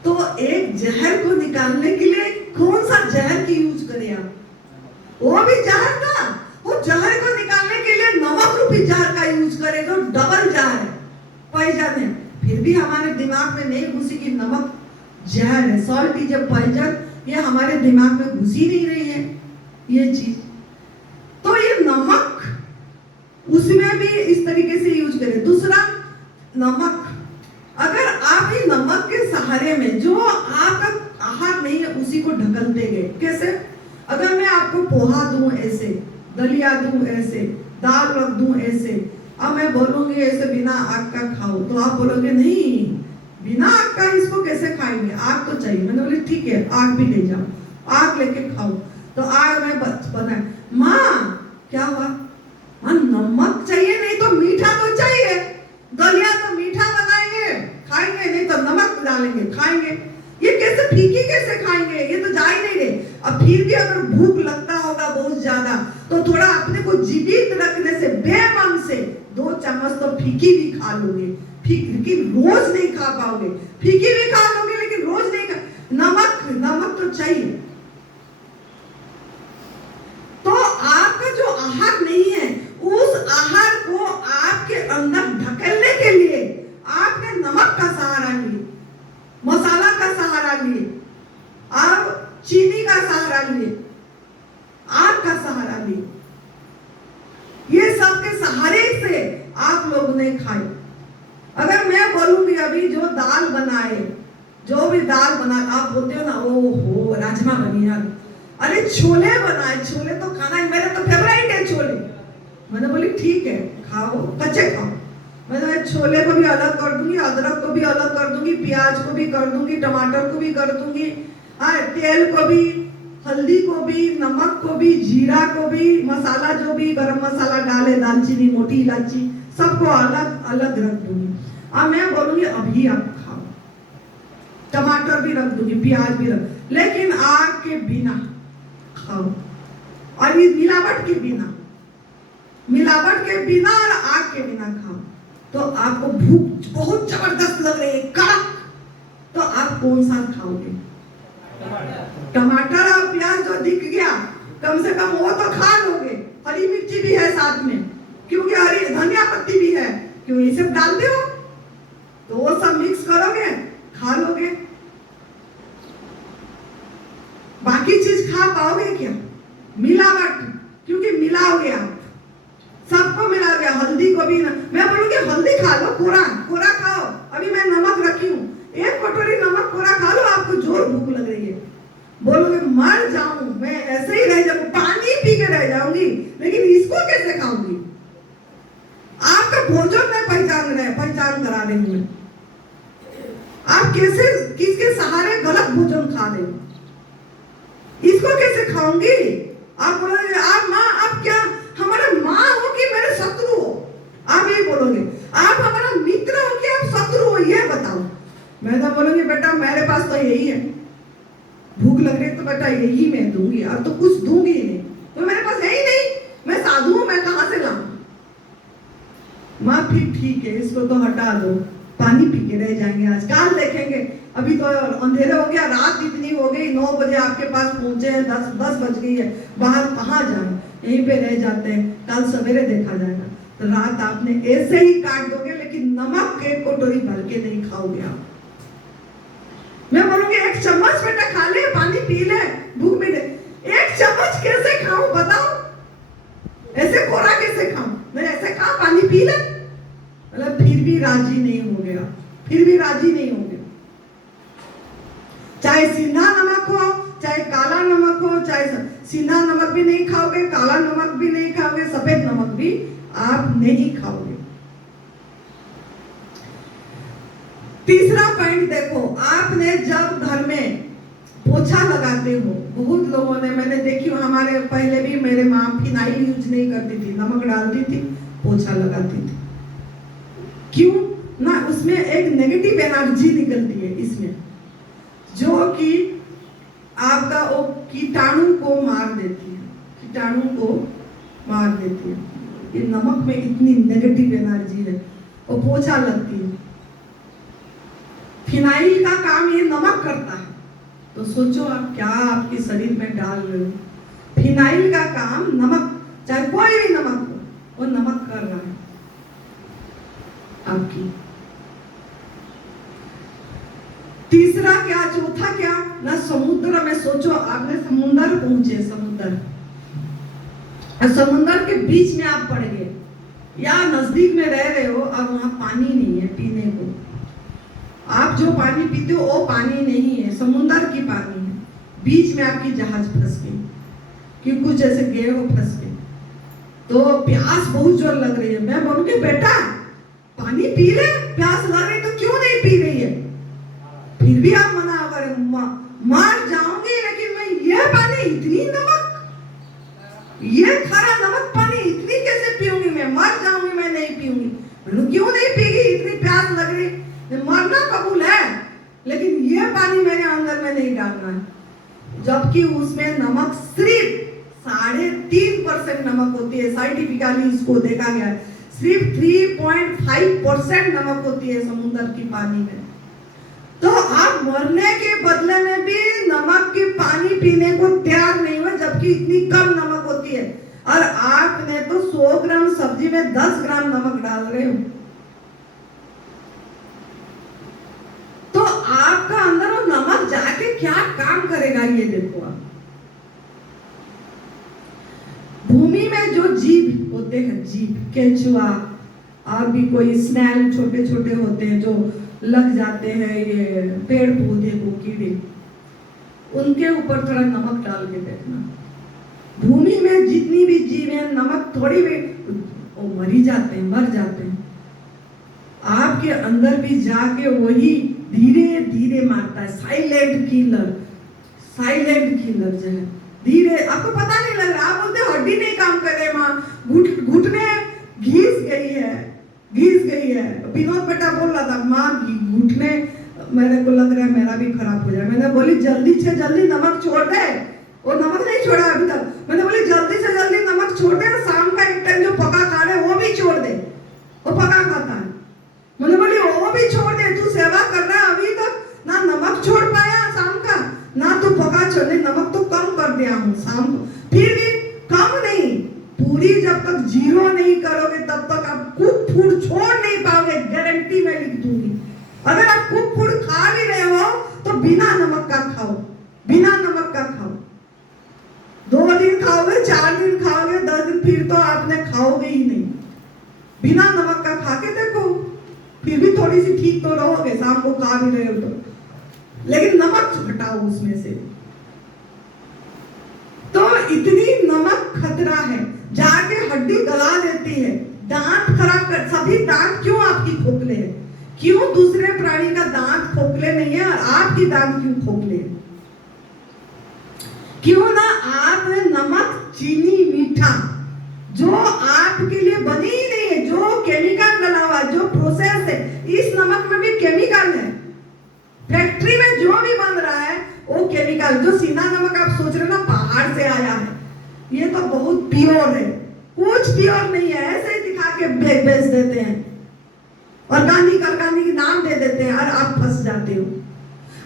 तो एक जहर को निकालने के लिए कौन सा जहर की यूज करें आप? वो भी जहर था, वो जहर को निकालने के लिए नमक रूपी जहर का यूज करें, जो डबल जहर है, पॉइजन है। फिर भी हमारे दिमाग में नहीं घुसी कि नमक जहर है, सॉल्ट इज अ पॉइजन, ये हमारे दिमाग में घुसी नहीं रही है ये चीज। तो ये नमक उसमें भी इस तरीके से यूज करें। दूसरा, नमक अगर आप ही नमक के सहारे में जो आपका आहार नहीं है उसी को ढकलते गए। कैसे? अगर मैं आपको पोहा दूं ऐसे, दलिया दूं ऐसे, दाल रख दूं ऐसे, अब मैं बोलूंगी ऐसे बिना आग का खाओ, तो आप बोलोगे नहीं बिना आग का इसको कैसे खाएंगे, आग तो चाहिए। मैंने बोली ठीक है आग भी ले जाओ, आग लेके खाओ। तो आग में बनाए, माँ क्या हुआ? माँ नमक चाहिए, नहीं तो मीठा तो चाहिए। दलिया तो मीठा बनाएंगे खाएंगे, नहीं तो नमक डालेंगे खाएंगे। ये कैसे फीकी कैसे खाएंगे, ये तो जा ही नहीं रहे। अब फिर भी अगर भूख लगता होगा बहुत ज्यादा, तो थोड़ा अपने को जीवित रखने से बेमन से 2 चम्मच तो फीकी भी खा लोगे। फीकी रोज नहीं खा पाओगे, फीकी भी खा लोगे लेकिन रोज नहीं खा। नमक तो चाहिए। तो आपका जो आहार नहीं है, उस आहार को आपके अंदर ढकेलने के लिए आपने नमक का सहारा लिए, मसाला का सहारा लिए, आप चीनी का सहारा लिए, आग का सहारा लिए। ये सब के सहारे से आप लोगों ने खाए। अगर मैं बोलूंगी अभी जो दाल बनाए, जो भी दाल बना, आप बोलते हो ना ओहो राजमा बनी यार, अरे छोले बनाए, छोले तो खाना है, मेरे तो फेवरेट है छोले। मैंने बोली ठीक है खाओ, कच्चे खाओ। मैं छोले को भी अलग कर दूंगी, अदरक को भी अलग कर दूंगी, प्याज को भी कर दूंगी, टमाटर को भी कर दूंगी, तेल को भी, हल्दी को भी, नमक को भी, जीरा को भी, मसाला जो भी गरम मसाला डाले, दालचीनी, मोटी इलायची, सबको अलग अलग रख दूंगी। अब मैं बोलूंगी अभी आप खाओ, टमाटर भी रख दूंगी, प्याज भी रख, लेकिन आग के बिना खाओ, और ये मिलावट के बिना और आग के बिना खाओ। तो आपको भूख बहुत जबरदस्त लग रही है, कड़क, तो आप कौन सा खाओगे? टमाटर और प्याज जो दिख गया, कम से कम वो तो खा लोगे। हरी मिर्ची भी है साथ में, क्योंकि हरी धनिया पत्ती भी है, क्यों ये सब डालते हो, तो वो सब मिक्स करोगे, खा लोगे। चीज खा पाओगे क्या? मिलावट, क्योंकि मिलाओगे आप, सबको मिला गया, हल्दी को भी ना। मैं बोलूंगी हल्दी खा लो, कोरा कोरा खाओ, अभी मैं नमक रखी हूँ, एक कटोरी नमक कोरा खा लो, आपको जोर भूख लग रही है, बोलोगे मर जाऊं मैं, ऐसे ही रह जाऊंगी, पानी पी के रह जाऊंगी, लेकिन इसको कैसे खाऊंगी? आपका भोजन में पहचान करा रही हूं मैं। आप कैसे, किसके सहारे गलत भोजन खा रहे हो? इसको कैसे खाऊंगी? आप बोलोगे आप माँ, आप क्या हमारा माँ हो कि मेरे शत्रु हो? आप यही बोलोगे। आप हमारा मित्र हो कि आप शत्रु हो, ये बताओ। मैं तो बोलूंगी बेटा मेरे पास तो यही है, भूख लग रही है तो बेटा यही मैं दूंगी, और तो कुछ दूंगी ही नहीं, तो मेरे पास है ही नहीं, मैं साधु हूं, मैं कहां से लाऊं? माँ फिर ठीक है, इसको तो हटा दो, पानी पी के रह जाएंगे, आज कल देखेंगे, अभी तो अंधेरे हो गया, रात इतनी हो गई, 9 बजे आपके पास पहुंचे हैं, 10 बज गई है, बाहर कहाँ जाए, यहीं पे रह जाते हैं, कल सवेरे देखा जाएगा। तो रात आपने ऐसे ही काट दोगे, लेकिन नमक एक कटोरी भर के नहीं खाओगे आप। मैं बोलूंगी 1 चम्मच बेटा खा ले, पानी पी ले, भूख मिटे। 1 चम्मच कैसे खाऊं बताओ? ऐसे कोरा कैसे खाऊं? मैं ऐसे खा, पानी पी ले, मतलब फिर भी राजी नहीं हो गया, फिर भी राजी नहीं हो गया। चाहे सीधा नमक हो, चाहे काला नमक हो, चाहे सीधा नमक भी नहीं खाओगे, काला नमक भी नहीं खाओगे, सफेद नमक भी आप नहीं खाओगे। तीसरा पॉइंट देखो, आपने जब घर में पोछा लगाते हो, बहुत लोगों ने, मैंने देखी हमारे पहले भी, मेरे माँ फिनाइल यूज नहीं करती थी, नमक डालती थी, पोछा लगाती थी। क्यों ना? उसमें एक नेगेटिव एनर्जी निकलती है इसमें, जो कि आपका वो कीटाणु को मार देती है, कीटाणु को मार देती है। ये नमक में इतनी नेगेटिव एनर्जी है, वो पोछा लगती है। फिनाइल का काम ये नमक करता है, तो सोचो आप क्या आपके शरीर में डाल रहे हो। फिनाइल का काम नमक, चाहे कोई भी नमक हो, वो नमक कर रहा है आपकी। तीसरा क्या, चौथा क्या ना, समुद्र में सोचो, आपने समुद्र पहुंचे, समुद्र के बीच में आप पड़ गए, या नजदीक में रह रहे हो और वहां पानी नहीं है पीने को, आप जो पानी पीते हो वो पानी नहीं है, समुद्र की पानी है, बीच में आपकी जहाज फंस गई, कि कुछ ऐसे गए हो फंस गए, तो प्यास बहुत जोर लग रही है। मैं बोलूंगी बेटा पानी पी ले, प्यास लग रही तो क्यों नहीं पी रही है? फिर भी आप मना करें, मर जाऊंगी, लेकिन मैं ये पानी, इतनी नमक, ये खारा नमक पानी इतनी कैसे पीऊंगी? मैं मर जाऊंगी, मैं नहीं पीऊंगी। क्यों नहीं पीगी? इतनी प्यास लग रही, मरना कबूल है, लेकिन ये पानी मेरे अंदर में नहीं डालना है। जबकि उसमें नमक सिर्फ 3.5% नमक होती है, साइंटिफिकली इसको देखा गया है, सिर्फ 3.5% नमक होती है समुद्र की पानी में। तो आप मरने के बदले में भी नमक की पानी पीने को तैयार नहीं हुए, जबकि इतनी कम नमक होती है, और आपने तो 100 ग्राम सब्जी में 10 ग्राम नमक डाल रहे हो। तो आपका अंदर वो नमक जाके क्या काम करेगा, ये देखो आप। भूमि में जो जीव होते हैं, जीव, केंचुआ और भी कोई स्नेल, छोटे छोटे होते हैं जो लग जाते हैं, ये पेड़ पौधे को, कीड़े, उनके ऊपर थोड़ा नमक डाल के देखना। भूमि में जितनी भी जीव हैं, नमक थोड़ी भी वो मर ही जाते हैं, मर जाते हैं। आपके अंदर भी जाके वही धीरे धीरे मारता है, साइलेंट किलर, साइलेंट किलर जो है, धीरे, आपको पता नहीं लग रहा, आप बोलते हड्डी नहीं काम कर रहे, माँ घुटने घिस गई है, घिस गई है। विनोद बेटा बोल रहा था, माँ घुटने, मेरे को लग रहा है मेरा भी खराब हो जाए। मैंने बोली जल्दी से जल्दी नमक छोड़ दे, वो नमक नहीं छोड़ा अभी तक। मैंने बोली जल्दी से जल्दी नमक छोड़ दे, शाम का एक टाइम जो पका खा रहे वो भी छोड़ दे, वो पका खाता है। मैंने बोली वो भी छोड़ दे, तू सेवा कर रहा है, अभी तक ना नमक छोड़ पाया शाम का, ना तू पका छोड़ दे, नमक तो कम कर दिया हूँ शाम को, फिर भी कम नहीं, पूरी जब तक 0 नहीं करोगे तब तक आप कुक फूड छोड़ नहीं पाओगे, गारंटी मैं लिख दूंगी। अगर आप कुक फूड खा भी रहे हो तो बिना नमक का खाओ, बिना नमक का खाओ। 4 दिन खाओगे, 10 दिन फिर तो आपने खाओगे ही नहीं। बिना नमक का खा के देखो, फिर भी थोड़ी सी ठीक तो रहोगे, शाम को खा भी रहे हो तो, लेकिन नमक हटाओ उसमें से। तो इतनी नमक खतरा है, जाके हड्डी गला देती है, दांत खराब कर, सभी दांत क्यों आपकी खोखले है? क्यों दूसरे प्राणी का दांत खोखले नहीं है और आपकी दांत क्यों खोखले है? क्यों ना आप नमक, चीनी, मीठा जो आपके लिए बनी ही नहीं है, जो केमिकल डाला हुआ, जो प्रोसेस है, इस नमक में भी केमिकल है। फैक्ट्री में जो भी बन रहा है वो केमिकल, जो सीना नमक आप सोच रहे हो ना पहाड़ से आया है, ये तो बहुत प्योर है। कुछ प्योर नहीं है, ऐसे ही दिखा के बेच देते हैं, ऑर्गेनिक ऑर्गेनिक नाम दे देते हैं और आप फंस जाते हो।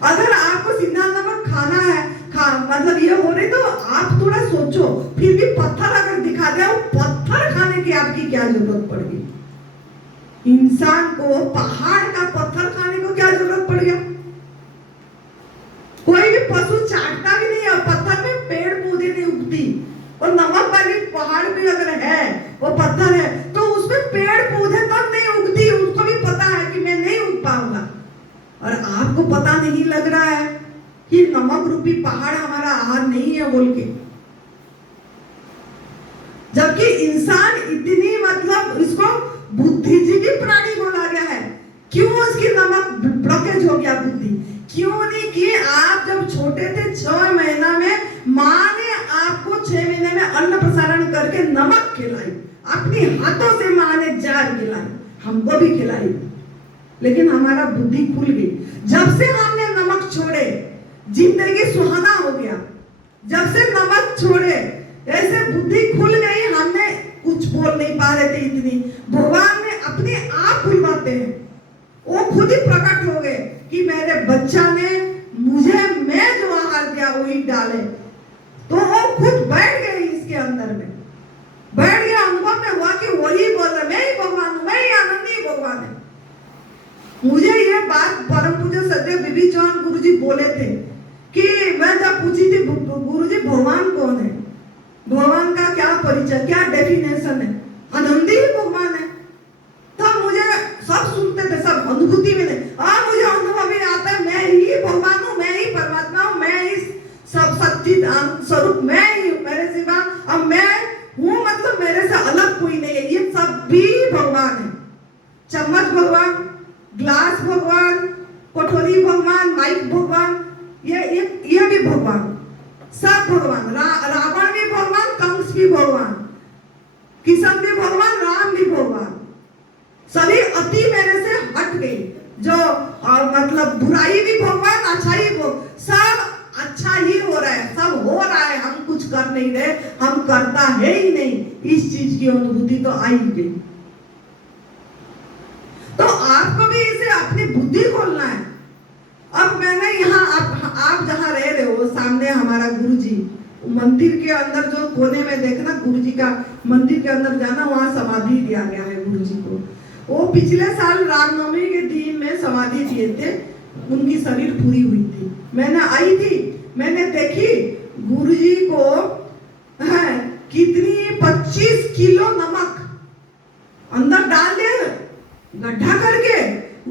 अगर आपको सीना नमक खाना है, मतलब ये हो रही, तो आप थोड़ा सोचो। फिर भी पत्थर अगर दिखा दे, वो पत्थर खाने की आपकी क्या जरूरत पड़ गई? इंसान को पहाड़ का पत्थर खाने को क्या जरूरत पड़ गया? कोई भी पशु चाटता भी नहीं है, और पत्थर में पेड़ पौधे नहीं उगती, और नमक वाली पहाड़ भी अगर है, वो पत्थर है, तो उसमें पेड़ पौधे तक नहीं उगती। उसको भी पता है कि मैं नहीं उग पाऊंगा, और आपको पता नहीं लग रहा है कि नमक रूपी पहाड़ हमारा आहार नहीं है बोल के। जबकि इंसान इतनी, मतलब इसको बुद्धिजीवी प्राणी बोला गया है। क्यों उसकी नमक ब्लॉकेज हो गया बुद्धि? क्यों नहीं कि आप जब छोटे थे 6 महीना में माँ ने आपको 6 महीने में अन्न प्रसारण करके नमक खिलाई, अपनी हाथों से माँ ने जार खिलाई, हमको भी खिलाई, लेकिन हमारा बुद्धि खुल गई। जब से हमने नमक छोड़े, जिंदगी सुहाना हो गया। जब से नमक छोड़े, ऐसे बुद्धि खुल गई, हमने कुछ बोल नहीं पा रहे थे इतनी। भगवान ने अपने आप खुलवाते हैं, वो खुद ही प्रकट हो गए कि मेरे बच्चा ने मुझे, मैं जो आहार दिया वही डाले, तो वो खुद बैठ गए इसके अंदर में, बैठ गया, अनुभव में हुआ कि वही बोल रहा, मैं ही भगवान हूँ, मैं ही आनंदी भगवान है। मुझे ये बात परम पूज्य सदैव बीबी चौहान गुरुजी बोले थे कि मैं जब पूछी थी गुरुजी भगवान कौन है, भगवान का क्या परिचय, क्या डेफिनेशन है? आनंदी ही भगवान है। तब मुझे सब सुनते थे, सब अनुभूति में मुझे अनुभव में आता है, मैं ही भगवान हूँ, मैं ही परमात्मा हूँ, मैं ही सब सच्चिद स्वरूप, मैं ही हूँ, मेरे सिवा अब मैं हूँ, मतलब मेरे से अलग कोई नहीं है। ये सब भी भगवान है। चम्मच भगवान, ग्लास भगवान, कटोरी भगवान, माइक भगवान, ये भी भगवान, सब भगवान। रावण भी भगवान, कंस भी भगवान, किशन भी भगवान, राम भी भगवान। सभी अति मेरे से हट गई, जो मतलब बुराई भी भगवान, अच्छाई वो सब अच्छा ही हो रहा है, सब हो रहा है, हम कुछ कर नहीं रहे, हम करता है ही नहीं। इस चीज की अनुभूति तो आई गई। तो आपको भी इसे अपनी बुद्धि खोलना है। अब मैंने यहाँ आप जहाँ रह रहे हो, सामने हमारा गुरुजी, मंदिर के अंदर जो कोने में देखना, गुरुजी का मंदिर के अंदर जाना, वहाँ समाधि दिया गया है गुरुजी को। वो पिछले साल रामनवमी के दिन में समाधि दिए थे, उनकी शरीर पूरी हुई थी। मैंने आई थी, मैंने देखी गुरुजी को है कितनी 25 किलो नमक अंदर डाल दिया, गड्ढा करके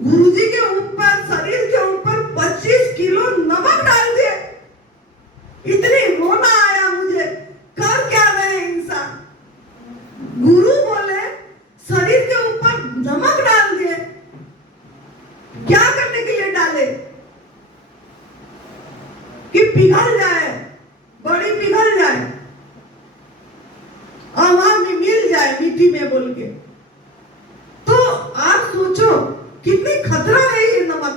गुरुजी के ऊपर, शरीर के ऊपर 25 किलो नमक डाल दिए। इतनी रोना आया मुझे, कर क्या रहे इंसान? गुरु बोले शरीर के ऊपर नमक डाल दिए, क्या करने के लिए डाले? कि पिघल जाए, बड़ी पिघल जाए, और वहां में मिल जाए मीठी में बोल के। तो आप सोचो कितनी खतरा है ये नमक।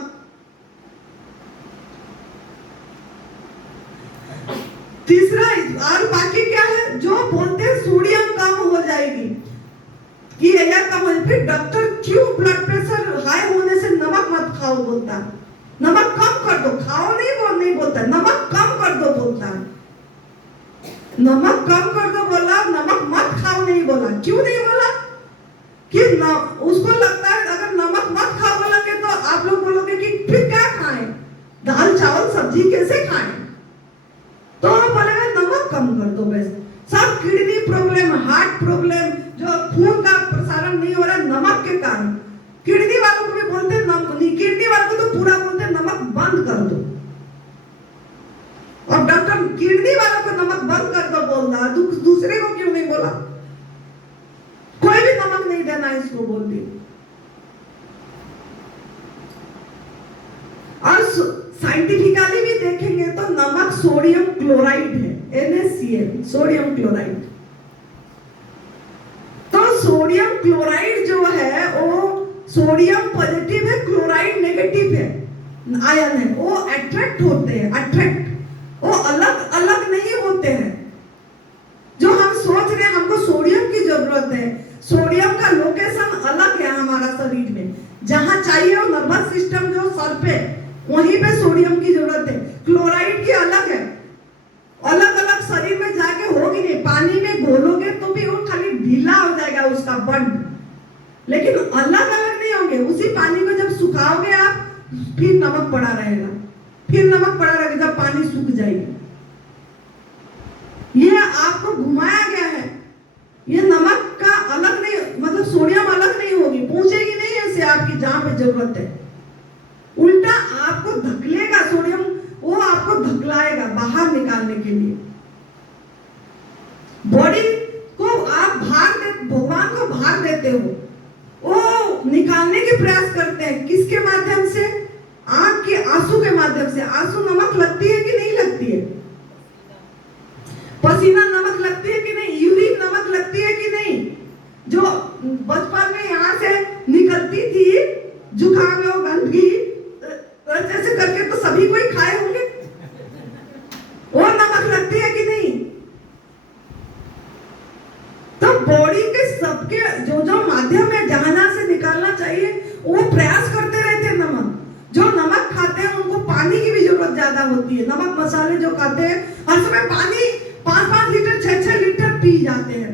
तीसरा, और बाकी क्या है, जो बोलते हैं सोडियम कम हो जाएगी, कि यह कम हो, फिर डॉक्टर क्यों ब्लड प्रेशर हाई होने से नमक मत खाओ बोलता है, नमक कम कर दो, खाओ नहीं बोलता, नमक कम कर दो बोलता है। नमक कम कर दो बोला, नमक मत खाओ नहीं बोला। क्यों नहीं बोला? कि उसको लगता है अगर नमक मत खाओ बोलोगे तो आप लोग बोलोगे कि फिर क्या खाएं, दाल चावल सब्जी कैसे खाएं? तो बोलेगा नमक कम कर दो, बस सब किडनी प्रॉब्लम, हार्ट प्रॉब्लम, जो खून का प्रसारण नहीं हो रहा नमक के कारण। किडनी वालों को भी बोलते हैं किडनी वालों को तो पूरा बोलते हैं नमक बंद कर दो, और डॉक्टर किडनी वालों को नमक बंद कर दो बोल रहा, दूसरे को क्यों नहीं बोला? कोई भी नमक नहीं देना इसको बोलती। और साइंटिफिकली भी देखेंगे तो नमक सोडियम क्लोराइड है, NaCl, सोडियम क्लोराइड। तो सोडियम क्लोराइड जो है वो सोडियम पॉजिटिव है, क्लोराइड नेगेटिव है, आयन है, वो अट्रैक्ट होते हैं, वो अलग अलग नहीं होते हैं। जो हम सोच रहे हैं हमको सोडियम की जरूरत है, सोडियम का लोकेशन अलग है हमारा शरीर में, जहां चाहिए वो नर्वस सिस्टम जो सर पे, वहीं पे सोडियम की जरूरत है। क्लोराइड की अलग है, अलग अलग शरीर में जाके होगी नहीं, पानी में घोलोगे तो भी वो खाली ढीला हो जाएगा उसका बंड, लेकिन अलग अलग नहीं होंगे। उसी पानी को जब सुखाओगे आप, फिर नमक पड़ा रहेगा, फिर नमक पड़ा रहेगा जब पानी सूख जाएगी। ये आपको घुमाया गया है, ये नमक का अलग नहीं, मतलब सोडियम अलग नहीं होगी, पहुंचेगी नहीं ऐसे आपकी जहां पे जरूरत है, उल्टा आपको धकेलेगा सोडियम, वो आपको धकलाएगा बाहर निकालने के लिए। बॉडी को आप भगवान को भार देते हो, वो निकालने के प्रयास करते हैं, किसके माध्यम से? आंख के आंसू के माध्यम से। आंसू नमक लगती है कि नहीं लगती है? पसीना नमक लगती है कि नहीं? यूरिन नमक लगती है कि नहीं? जो बचपन में यहाँ से निकलती थी जुकाम और गंदगी जैसे करके, तो सभी कोई खाए होंगे, वो नमक लगती है कि नहीं? तो बॉडी के सबके जो जो माध्यम है जहां से निकालना चाहिए वो प्रयास करते रहते हैं। नमक जो नमक खाते हैं उनको पानी की भी जरूरत ज्यादा होती है। नमक मसाले जो खाते हैं हर समय पानी 5-5 लीटर 6-6 लीटर पी जाते हैं।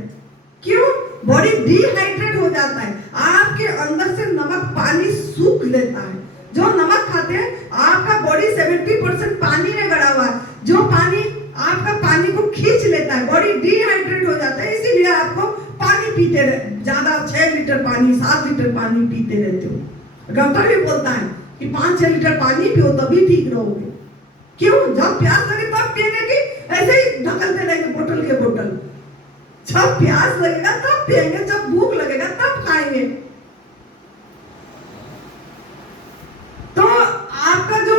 क्यों? बॉडी डिहाइड्रेट हो जाता है, आपके अंदर से नमक पानी सूख लेता है। जो नमक खाते हैं आपका बॉडी 70% पानी में गड़ा हुआ है, जो पानी आपका पानी को खींच लेता है, बॉडी डिहाइड्रेट हो जाता है। इसीलिए आपको पानी पीते रहे, ज्यादा 6 लीटर पानी 7 लीटर पानी पीते रहते हो। डॉक्टर भी बोलता है कि 5-6 लीटर पानी पियो तभी ठीक रहोगे। क्यों? जब प्यास लगे तब पीने की, ऐसे ही ढकलते रहेंगे बोतल के बोतल। जब प्यास लगेगा तब पिएंगे, जब भूख लगेगा तब खाएंगे। तो आपका जो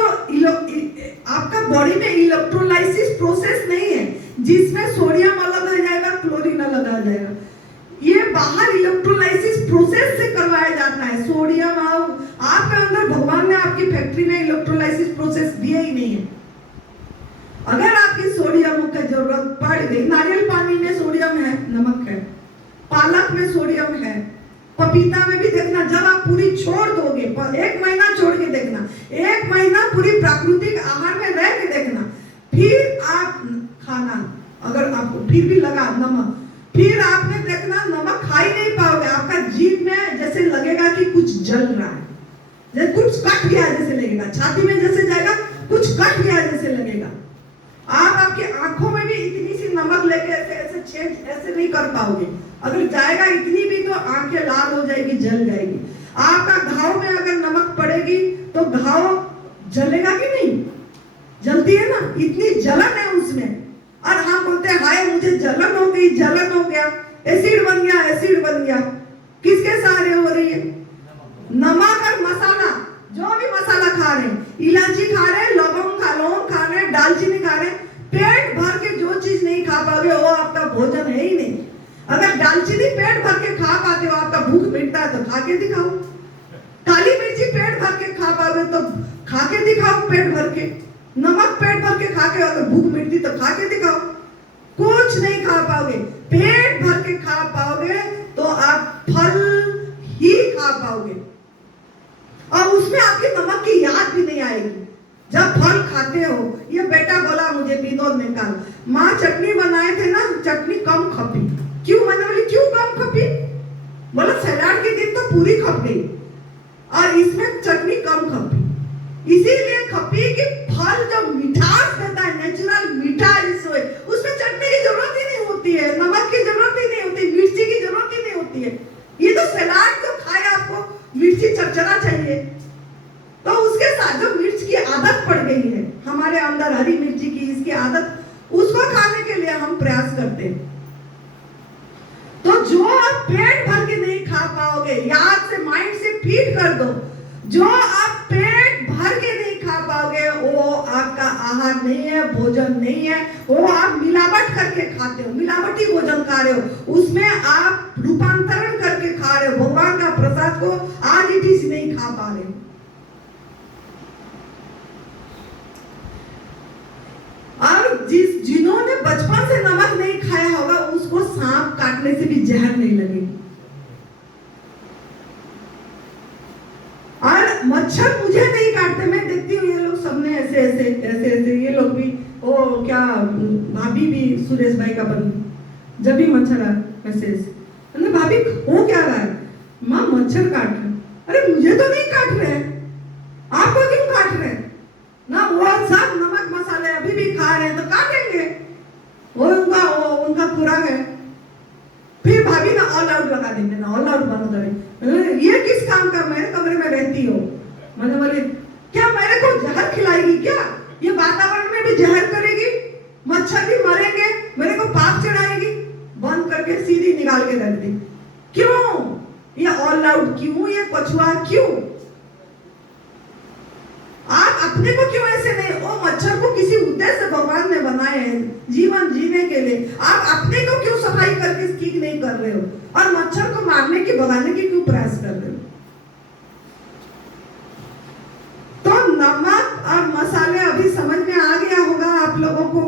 आपका बॉडी में इलेक्ट्रोलाइसिस प्रोसेस नहीं है जिसमें सोडियम अलग आ जाएगा, क्लोरीन अलग आ जाएगा। ये बाहर इलेक्ट्रोलाइसिस प्रोसेस से करवाया जाता है। सोडियम आपके अंदर भगवान ने आपकी फैक्ट्री में इलेक्ट्रोलाइसिस प्रोसेस दिया ही नहीं है। अगर आपकी सोडियम की जरूरत पड़ गई, नारियल पानी में सोडियम है, नमक है, पालक में सोडियम है, पपीता में भी देखना, जब आप पूरी छोड़ दोगे, 1 महीना छोड़ के देखना, 1 महीना पूरी प्राकृतिक आहार में रह के देखना, फिर आप खाना, अगर आपको फिर भी लगा नमक, फिर आपने देखना नमक खा ही नहीं पाओगे। आपका जीभ में जैसे लगेगा कि कुछ जल रहा है, जैसे कुछ कट गया जैसे लगेगा, छाती में जैसे जाएगा कुछ कट गया जैसे लगेगा। आप आपकी आंखों में भी इतनी सी नमक लेके ऐसे छेद ऐसे नहीं कर पाओगे। अगर जाएगा इतनी भी तो आंखें लाल हो जाएगी, जल जाएगी। आपका घाव में अगर नमक पड़ेगी तो घाव जलेगा कि नहीं? जलती है ना, इतनी जलन है उसमें। और हम बोलते हैं हाय मुझे जलन हो गई, जलन हो गया, एसिड बन गया, एसिड बन गया। किसके सहारे हो रही है? नमक और मसाला, जो भी मसाला खा रहे हैं, इलायची खा रहे हैं, लौंग खा रहे हैं, दालचीनी खा रहे हैं, पेट भर के जो चीज नहीं खा पाओगे वो आपका भोजन है ही नहीं। अगर दालचीनी पेट भर के खा पाते हो, आपका भूख मिटता है तो खा के दिखाओ। काली मिर्ची पेट भर के खा पाओगे तो खा के दिखाओ पेट भर के। नमक पेट भर के खा के अगर भूख मिटती तो खा के दिखाओ। कुछ नहीं खा पाओगे, पेट भर के खा पाओगे तो आप फल ही खा पाओगे, और उसमें आपके नमक की याद भी नहीं आएगी। जब फल खाते हो, ये बेटा बोला मुझे विनोद ने कहा, माँ चटनी बनाए थे ना, चटनी कम खपी। क्यों? मैंने बोली क्यों कम खपी? बोला सैलाड के दिन तो पूरी खप गई और इसमें चटनी कम खपी। इसीलिए खपी कि फल जो मिठास देता है, नेचुरल मीठा उसमें चटनी की जरूरत ही नहीं होती है, नमक की जरूरत ही नहीं होती। उसको खाने के लिए हम प्रयास करते हैं। तो जो आप पेट भर के नहीं खा पाओगे, याद से माइंड से फीड कर दो, जो आप पेट भर के नहीं खा पाओगे वो आपका आहार नहीं है, भोजन नहीं है, वो आप मिलावट करके खाते हो, मिलावटी भोजन खा रहे हो, उसमें आप रूपांतरण करके खा रहे हो, भगवान का प्रसाद को आज इट इज नहीं खा पा रहे हो। और जिन्होंने बचपन से नमक नहीं खाया होगा उसको सांप काटने से भी जहर नहीं लगेगी। और मच्छर मुझे नहीं काटते, मैं देखती हूँ ये लोग सबने ऐसे ऐसे ऐसे ऐसे, ये लोग भी, वो क्या भाभी भी सुरेश भाई का बन, जब भी मच्छर आए ऐसे ऐसे, भाभी हो क्या रहा है, माँ मच्छर काट रहे। अरे मुझे तो नहीं काट रहे, आपको क्यों काट रहे? ना वो सब नमक मसाले अभी भी खा रहे हैं तो काटेंगे, वो उनका पूरा है। फिर भाभी ना ऑल आउट लगा देंगे, ना ऑल आउट बंद करें, ये किस काम का, मेरे कमरे में रहती हो। मैंने बोले क्या मेरे को जहर खिलाएगी क्या, ये वातावरण में भी जहर करेगी, मच्छर भी मरेंगे, मेरे को पाप चढ़ाएगी। बंद करके सीधी निकाल के रख दी। क्यों ये ऑल आउट, क्यों ये कछुआ, क्यों? आप अपने को क्यों ऐसे नहीं, वो मच्छर को किसी उद्देश्य से भगवान ने बनाए हैं जीवन जीने के लिए, आप अपने को क्यों सफाई करके ठीक नहीं कर रहे हो और मच्छर को मारने की भगाने की क्यों प्रयास कर रहे हो? तो नमक और मसाले अभी समझ में आ गया होगा आप लोगों को।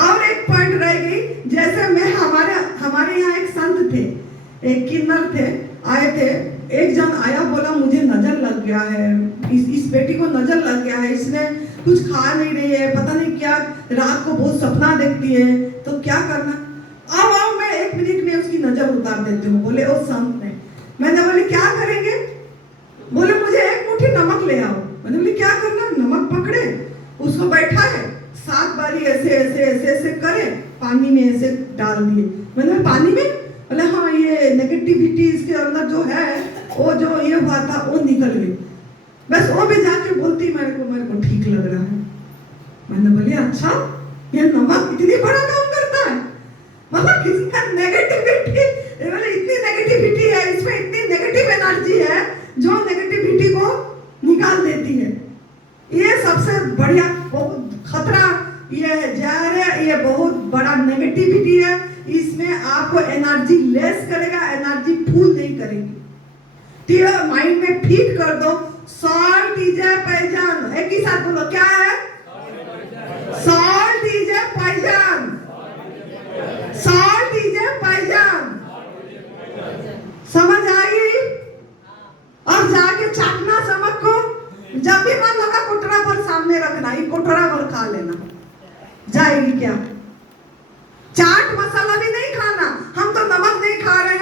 और एक पॉइंट रह गई, जैसे मैं हमारे यहाँ एक संत थे, एक किन्नर थे, आए थे, एक जन आया, बोला मुझे नजर लग गया है, इस बेटी को नजर लग गया है, इसने कुछ खा नहीं रही है, पता नहीं क्या, रात को बहुत सपना देखती है, तो क्या करना? आओ मैं 1 मिनट में उसकी नजर उतार देती हूँ, बोले वो संत ने। मैंने बोले क्या करेंगे? बोले मुझे 1 मुट्ठी नमक ले आओ। मैंने बोले क्या करना? नमक पकड़े, उसको बैठा है, 7 बारी ऐसे ऐसे ऐसे ऐसे करे, पानी में ऐसे डाल दिए। मैंने बोले पानी में? बोले हाँ, ये नेगेटिविटी इसके अंदर जो है, वो जो ये हुआ था वो निकल गई। बस वो भी जाके बोलती मेरे को ठीक लग रहा है। मैंने बोली अच्छा, ये नमक इतनी बड़ा काम करता है, मतलब किसका नेगेटिविटी, बोले इतनी नेगेटिविटी है इसमें, इतनी नेगेटिव एनर्जी है जो नेगेटिविटी को निकाल देती है। ये सबसे बढ़िया खतरा ये जहर है, ये बहुत बड़ा नेगेटिविटी है, इसमें आपको एनर्जी लेस करेगा, एनर्जी फुल नहीं करेगी। तो माइंड में फीड कर दो, सॉल्ट इज ए पॉइजन। एक ही साथ बोलो, क्या है? Salt is a poison, salt is a poison. समझ आई? और जाके चाटना नमक को, जब भी मन लगा कोटरा भर सामने रखना, ये कोटरा भर खा लेना, जाएगी क्या? चाट मसाला भी नहीं खाना, हम तो नमक नहीं खा रहे हैं।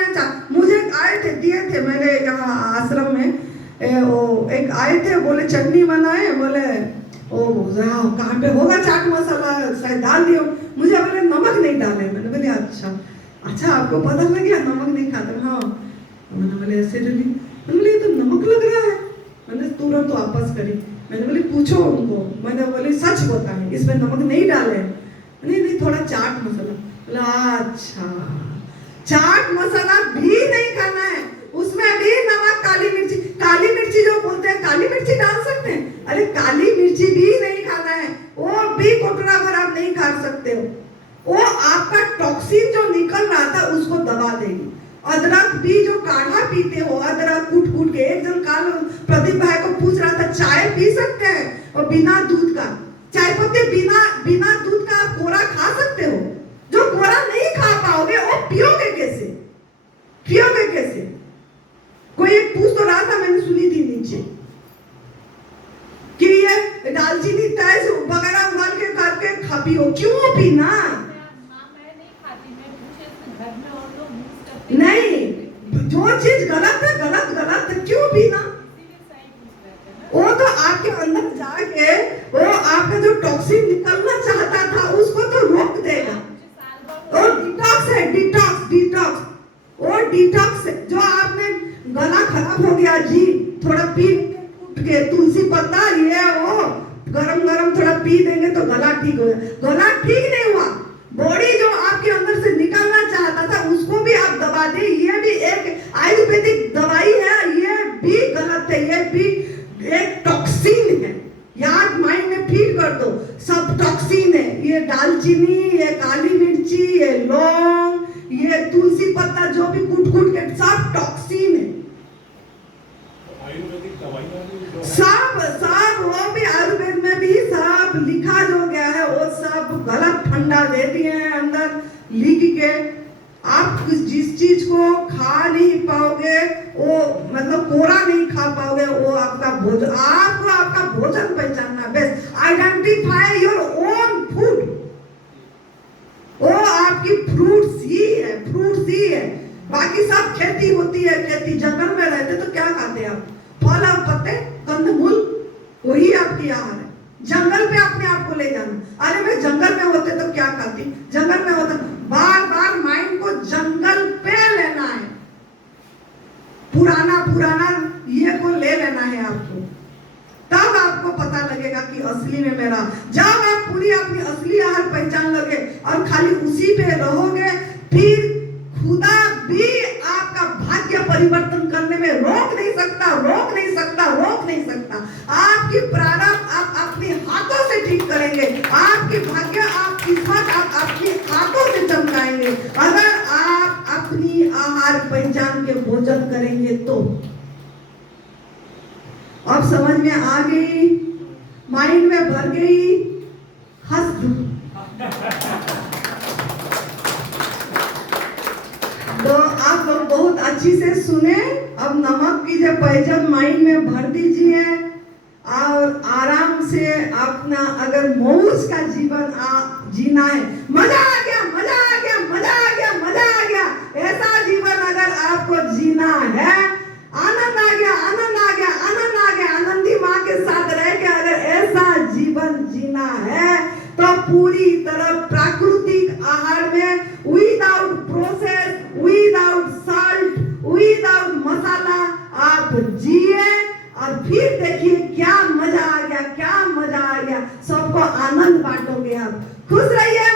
मुझे आए थे, दिए थे मेरे यहाँ आश्रम में, वो एक आए थे, बोले चटनी बनाए, बोले ओ कहाँ पे होगा चाट मसाला, शायद डाल दियो। मुझे बोले नमक नहीं डाले। मैंने बोले अच्छा आपको पता लग गया नमक नहीं खाते? हाँ। मैंने बोले ऐसे डली, मैंने बोले ये तो नमक लग रहा है। मैंने तुरंत वापस करी, मैंने बोले पूछो उनको, मैंने बोले सच बताएं इसमें नमक नहीं डाले? नहीं थोड़ा चाट मसाला। बोला अच्छा, चाट मसाला भी नहीं खाना है, उसमें भी नमक, काली मिर्ची जो बोलते हैं, काली मिर्ची डाल सकते हैं? अरे काली मिर्ची भी नहीं खाना है, वो भी कोटरा भर आप नहीं खा सकते हो, वो आपका टॉक्सिन जो निकल रहा था उसको दबा देगी। अदरक भी जो काढ़ा पीते हो, अदरक कूट के, एक जन काल प्रदीप भाई को पूछ रहा था चाय पी सकते हैं और बिना दूध का, चाय पत्ती बिना दूध का आप कोरा खा सकते हो? जो कोरा नहीं खा पाओगे वो पियोगे कैसे? कोई एक पूछ तो रहा था, मैंने सुनी थी नीचे कि ये दालचीनी तैस वगैरह उबाल के करके खा पियो। क्यों पीना? नहीं, जो चीज गलत है क्यों पीना? वो तो आपके अंदर जाके वो आपका जो टॉक्सिन निकलना चाहता था उसको तो रोक देगा। और डिटॉक्स है, डिटॉक्स वो डिटॉक्स जो आपने गला खराब हो गया जी, थोड़ा पी के तुलसी पत्ता ये वो गरम थोड़ा पी देंगे तो गला ठीक हो जाएगा। गला ठीक दालचीनी, ये काली मिर्ची, ये लौंग, ये तुलसी पत्ता, जो भी कूट के सब टॉक्सिन है। सब वो भी आयुर्वेद में भी सब लिखा जो गया है वो सब गलत ठंडा दे दिए हैं अंदर लिख के। आप जिस चीज को खा नहीं पाओगे, वो मतलब कोरा नहीं खा पाओगे, वो आपका भोजन, आपको आपका भोजन पहचानना best. Identify your own food. वो आपकी फ्रूट्स ही है, फ्रूट्स ही है। बाकी सब खेती होती है, खेती जंगल में रहते तो क्या खाते आप? फल और पत्ते, कंदमूल, वही आपकी आहार है। जंगल पे अपने आप को ले जाना। अरे मैं जंगल में होते तो क्या खाती? जंगल में होता, बार बार माइंड को जंगल पे लेना है, पुराना ये को ले लेना है आपको, तब आपको पता लगेगा कि असली में मेरा। जब आप पूरी अपनी असली आहार पहचान लोगे और खाली उसी पे रहोगे, फिर खुदा भी आपका भाग्य परिवर्तन करने में रोक नहीं सकता। आपकी प्रारंभ आप अपने हाथों से ठीक करेंगे। आपकी भाग्य, आप किस्मत आप अपने हाथों से चमकाएंगे अगर आप अपनी आहार पहचान के भोजन करेंगे तो। अब समझ में आ गई, माइंड में भर गई, हंस दो। तो आप लोग बहुत अच्छी से सुने। अब नमक की जो पहचान माइंड में भर दीजिए और आराम से अपना अगर मौज का जीवन जीना है, मजा आ गया, ऐसा जीवन अगर आपको जीना है, आनंद आ गया, आनंदी माँ के साथ रह के अगर ऐसा जीवन जीना है तो पूरी तरह प्राकृतिक आहार में, without process, without salt, without masala आप जिए और फिर देखिए क्या मजा आ गया। सबको आनंद बांटोगे आप। खुश रहिए।